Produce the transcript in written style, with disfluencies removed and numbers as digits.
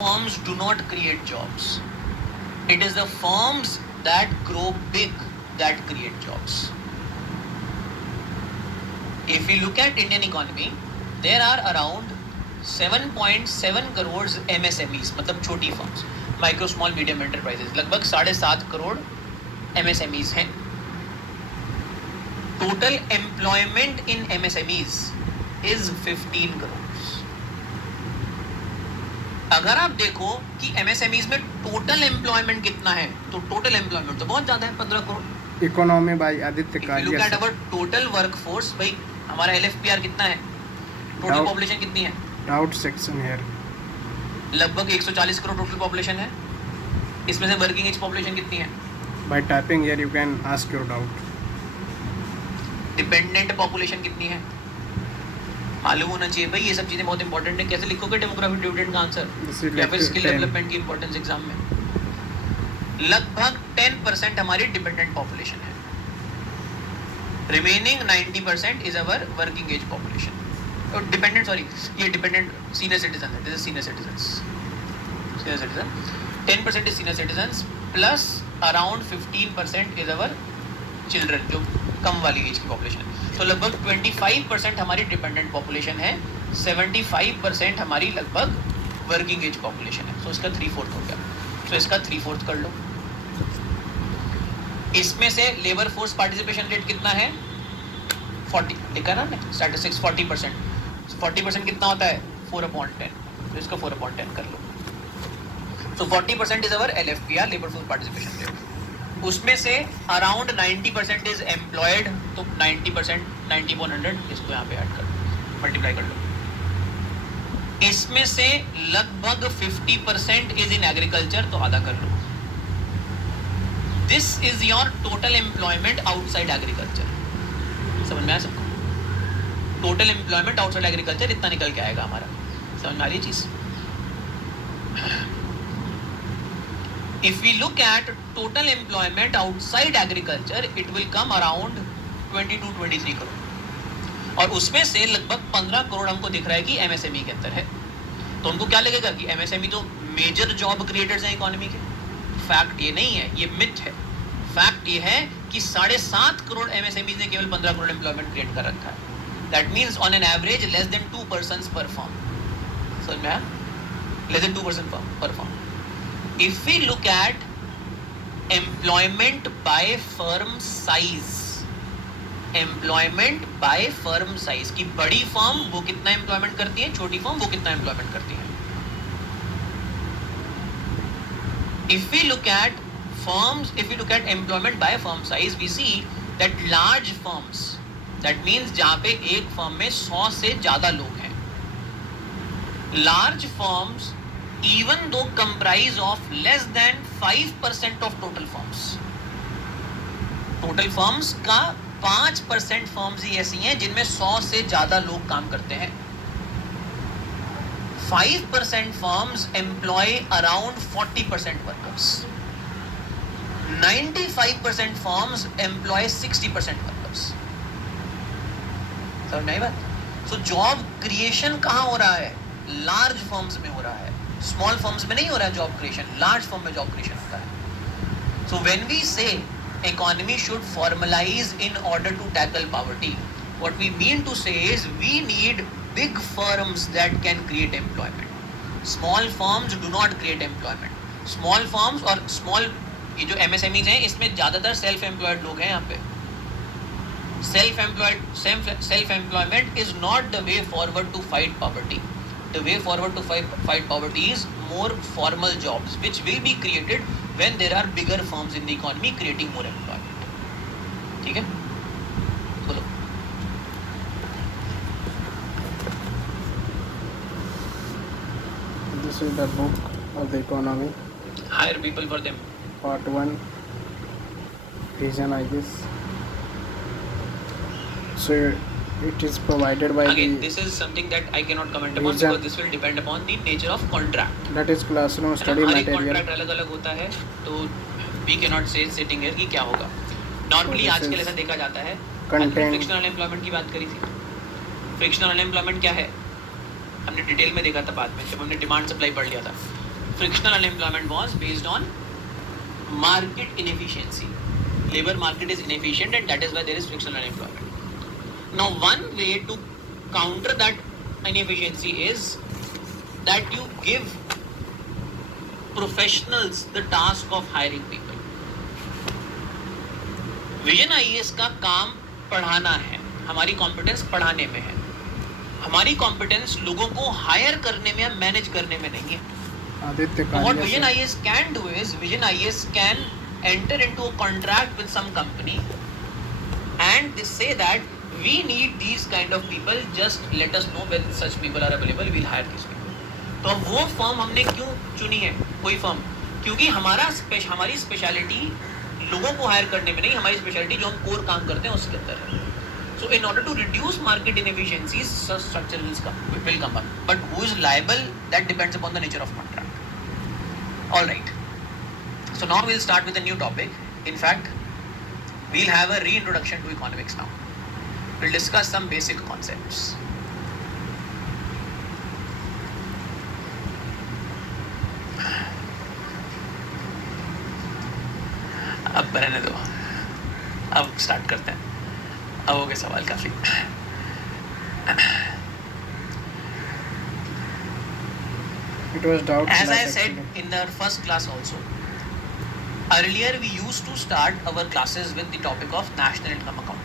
Firms do not create jobs. It is the firms that grow big that create jobs. If we look at Indian economy, there are around 7.7 crores MSMEs, मतलब छोटी firms, micro small medium enterprises, लगभग 7.5 crore MSMEs हैं. Total employment in MSMEs is 15 crore. अगर आप देखो कि MSMEs में total employment कितना है, तो टोटल एम्प्लॉयमेंट तो बहुत ज्यादा है, 15 crore. Economy by Aditya Kalia. Look at our total workforce, भाई हमारा LFPR कितना है, टोटल पॉपुलेशन कितनी है? Doubt section here. लगभग 140 करोड़ टोटल पॉपुलेशन है. इसमें से वर्किंग एज पॉपुलेशन कितनी है? Bye typing here you can ask your doubt. Dependent population कितनी है मालूम होना चाहिए भाई. ये सब चीजें बहुत इंपॉर्टेंट है. कैसे लिखोगे डेमोग्राफिक डिविडेंड का आंसर या फिर स्किल डेवलपमेंट की इंपॉर्टेंस एग्जाम में? लगभग 10% हमारी डिपेंडेंट पॉपुलेशन है. Remaining 90% is our working age population. Dependent, sorry, ये डिपेंडेंट सीनियर सिटीजन है. This is senior citizen. 10% is senior citizen plus around 15% is our children, जो कम वाली एज की पॉपुलेशन है. तो लगभग 25% हमारी डिपेंडेंट पॉपुलेशन है, 75% हमारी लगभग वर्किंग एज पॉपुलेशन है. तो इसका 3/4 हो गया. तो इसका 3/4 कर लो. इसमें से लेबर फोर्स पार्टिसिपेशन रेट कितना है? 40 लिखा ना हमने, स्टैटिस्टिक्स 40%. 40% कितना होता है? 4/10. तो इसका 4/10 कर लो. तो 40% is our LFPR, labour force participation rate. उसमें से अराउंड 90% इज एम्प्लॉयड. तो 90%, 90/100 इसको यहाँ पे ऐड कर लो, मल्टीप्लाई कर लो. इसमें से लगभग 50% इज इन एग्रीकल्चर, तो आधा कर लो. This is your total employment outside agriculture. समझ में आया सबको? टोटल एम्प्लॉयमेंट आउटसाइड एग्रीकल्चर इतना निकल के आएगा हमारा. समझ में आ रही चीज? If we look at total employment outside agriculture, it will come around 22-23 crore. और उसमें से लगभग 15 करोड़ हमको दिख रहा है कि MSME के अंदर है. तो उनको क्या लगेगा कि MSME तो मेजर जॉब क्रिएटर्स हैं इकोनॉमी के. फैक्ट ये नहीं है, ये मिथ है. फैक्ट ये है कि 7.5 करोड़ MSMEs ने केवल 15 करोड़ एम्प्लॉयमेंट क्रिएट कर रखा है. That means on an average less than 2 persons per firm. समझ में आया? Less than 2% per firm. If we look at employment by firm size, employment by firm size कि बड़ी फर्म वो कितना एम्प्लॉयमेंट करती है, छोटी फर्म वो कितना एम्प्लॉयमेंट करती है. If we look at firms, if we look at employment by firm size, we see that large firms, that means जहाँ पे एक फर्म में 100 से ज्यादा लोग हैं. Large firms even though comprise of less than 5% of total firms. Total firms का 5% firms ही ऐसी हैं जिनमें 100 से ज्यादा लोग काम करते हैं. 5% firms employ around 40% workers. 95% firms employ 60% workers. समझ में आई बात? So जॉब क्रिएशन कहाँ हो रहा है? लार्ज फर्म्स में हो रहा है. स्मॉल फर्म्स में नहीं हो रहा है जॉब क्रिएशन, लार्ज फर्म में जॉब क्रिएशन होता है. So when we say economy should formalise in order to tackle poverty, what we mean to say is we need big firms that can create employment. Small firms do not create employment. Small firms और small ये जो MSMEs हैं इसमें ज्यादातर self employed लोग हैं. यहाँ पे self employment is not the way forward to fight poverty. The way forward to fight poverty is more formal jobs which will be created when there are bigger firms in the economy creating more employment. ठीक है, बोलो. This is the book of the economy. Hire people for them. Part 1 reason I guess. So it is provided by again the, this is something that I cannot comment upon because this will depend upon the nature of contract. that is classroom study हर एक material. Contract अलग अलग होता है, तो we can not से sitting here कि क्या होगा. नॉर्मली आजकल ऐसा देखा जाता है. फ्रिक्शनल अनएम्प्लॉयमेंट की बात करी थी. फ्रिक्शनल अनएम्प्लॉयमेंट क्या है हमने डिटेल में देखा था बाद में, जब हमने डिमांड सप्लाई पढ़ लिया था. frictional unemployment was based on market inefficiency. Labor market is inefficient and that is why there is frictional unemployment. Now one way to counter that inefficiency is that you give professionals the task of hiring people. Vision IAS का काम पढ़ाना है, हमारी competence पढ़ाने में है, हमारी competence लोगों को हायर करने में या मैनेज करने में नहीं है. आदित्य What कालिया Vision से IAS can do is Vision IAS can enter into a contract with some company and they say that we need these kind of people, just let us know when such people are available, we'll hire these people. तो अब वो firm हमने क्यों चुनी है, कोई firm, क्योंकि हमारी स्पेशलिटी लोगों को हायर करने में नहीं, हमारी स्पेशलिटी जो हम कोर काम करते हैं उसके अंदर है. So in order to reduce market inefficiencies, such structure will come up. But who is liable? That depends upon the nature of contract. All right. So now we'll start with a new topic. In fact, we'll have a reintroduction to economics now. We'll discuss some basic concepts. अब रहने दो, अब start करते हैं. अब हो गए सवाल काफी. it was doubt As I that said actually. in the first class also, earlier we used to start our classes with the topic of national income account.